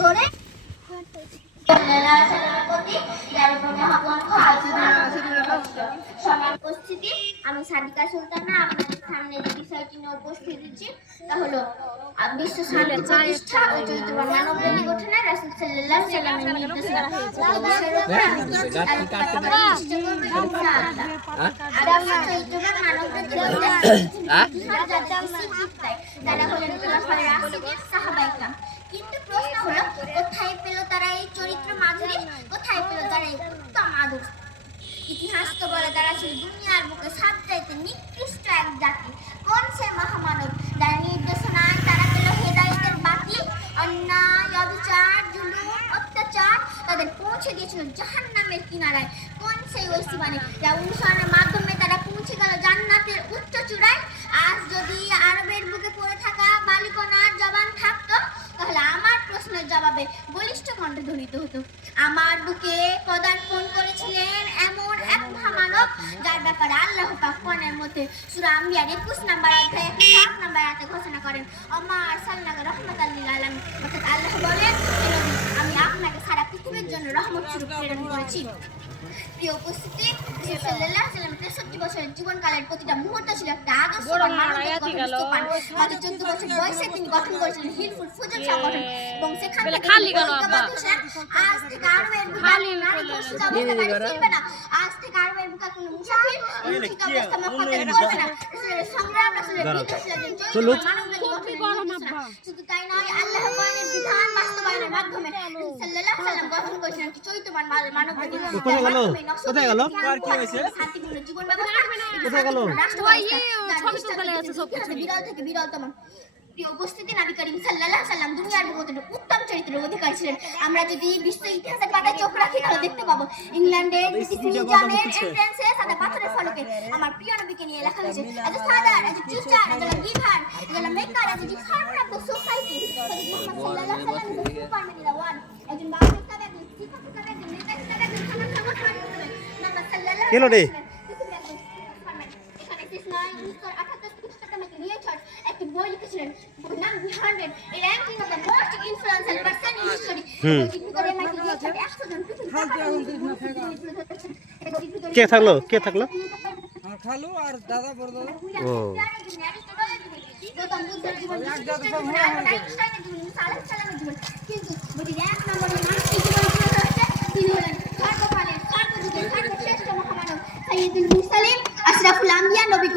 ধরে। উপস্থিতি। আমি সাদিকা সুলতানা আপনাদের সামনে যে বিষয়টি নিয়ে উপস্থিত হচ্ছি তা হলো বিশ্ব শান্তি প্রতিষ্ঠা ও চরিত্রবান মানবতাবাদী গঠনে রাসূল সাল্লাল্লাহু আলাইহি নির্দেশনা। গঠনে তারা হলেন খোলাফায়ে রাশিদিন সাহাবায়ে কেরাম। কিন্তু প্রশ্ন হলো, কোথায় পেল তারা এই চরিত্র মাধুরী? কোথায় পেল তারা এই উত্তম আদর্শ ইতিহাস তো বলে তারা সেই দুনিয়ার বুকে সবচাইতে নিকৃষ্ট এক জাতি। কোন সে মহামানব? যারা নির্দেশনায় তারা পেল হেদায়তের বাতি, অন্যায়, অবিচার, জুলুম, অত্যাচার, তাদের পৌঁছে দিয়েছিল জাহান নামের কিনারায়। কোন সেই ঐশিবাণী যা অনুসরণের মাধ্যমে তারা পৌঁছে গেল জান্নাতের উচ্চ চূড়ায় আজ যদি আরবের বুকে পড়ে থাকা বালিকনার জবান থাকতো তাহলে আমার প্রশ্নের জবাবে বলিষ্ঠ কণ্ঠে ধ্বনিত হতো। আমার বুকে পদার্পণ করেছিলেন এমন এক মহামানব, যার ব্যাপারে আল্লাহ পাক মধ্যে সূরা আম্বিয়ার 21 নম্বর অধ্যায়ে 7 নম্বর আয়াতে ঘোষণা করেন। আমার সাল্লাল্লাহু জন্য রহমত স্বরূপ প্রেরণ করেছি প্রিয় উপস্থিতি রাসূল সাল্লাল্লাহু আলাইহি সাল্লাম 63 বছরের জীবনকালের প্রতিটা মুহূর্ত ছিল একটা আদর্শবান মানবিক গঠনের সোপান মাত্র 14 বছর বয়সে তিনি গঠন করেছিলেন হিলফুল ফুজুল সংগঠন এবং সেখান থেকে খালি তিনি কেন ঐক্যবদ্ধ আব্বা? ছিলেন। আজ থেকে আরবের খালি নারী বলে বসে যাবে না, বাড়ি ফিরবে না। আজ থেকে আরবের বুকে কোনো মুসাফির লুণ্ঠিত অবস্থা মক্কাতে করবে না। সংগ্রাম, ছিল। শুধু তাই নয় আল্লাহ বিধান বাস্তবায়নের মাধ্যমে সাল্লাল্লাহু আলাইহি সাল্লাম গঠন করেছিলেন একটি চরিত্রবান মা- কোথায় গেল? কোথায় কার কি হয়েছে? শান্তিপূর্ণ জীবন ব্যবস্থা, কোথায় গেল? রাষ্ট্র ওই ব্যবস্থা, যার ছবি বিস্তার তুলে আছে সব ইতিহাসে বিরল থেকে বিরলতম। উপস্থিতি নবী করিম সাল্লাল্লাহু সাল্লাম দুনিয়ার বুকে উত্তম চরিত্রের অধিকারী ছিলেন। আমরা যদি বিশ্ব ইতিহাসের পাতায় চোখ রাখি তাহলে দেখতে পাবো এন্ট্রান্সে সাদা পাথরের ফলকে আমার প্রিয় নবীকে নিয়ে লেখা হয়েছে। As a father as a teacher as a giver as a maker as a কেন রে? পৃথিবীর একজন সুপারম্যান এখানে শেষ নয় উনিশশো আঠাত্তর খ্রিস্টাব্দে রিচার্ড একটি বই লিখেছিলেন বইয়ের নাম the hundred a ranking of the most influential person in history বইটির ভিতরে এমআইটি রিচার্ড একশো জন কে থাকলো কে থাকলো আমার খালু আর দাদা বড় দাদা ও। কিন্তু এক তিনি হলেন সর্বকালের, সর্বযুগের, সর্বশ্রেষ্ঠ মহামানব, আশরাফুল আম্বিয়া, নবী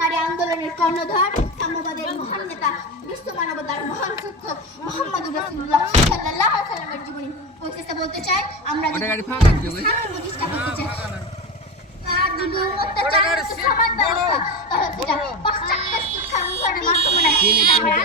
নারী আন্দোলনের কর্ণধার, সাম্যবাদের মহান নেতা, বিশ্ব মানবতার মহান শিক্ষক, মুহাম্মদুর রাসূলুল্লাহ সাল্লাল্লাহু আলাইহি ওয়াসাল্লামের জীবনী। পরিশেষে বলতে চাই, আমরা প্রতিষ্ঠা করতে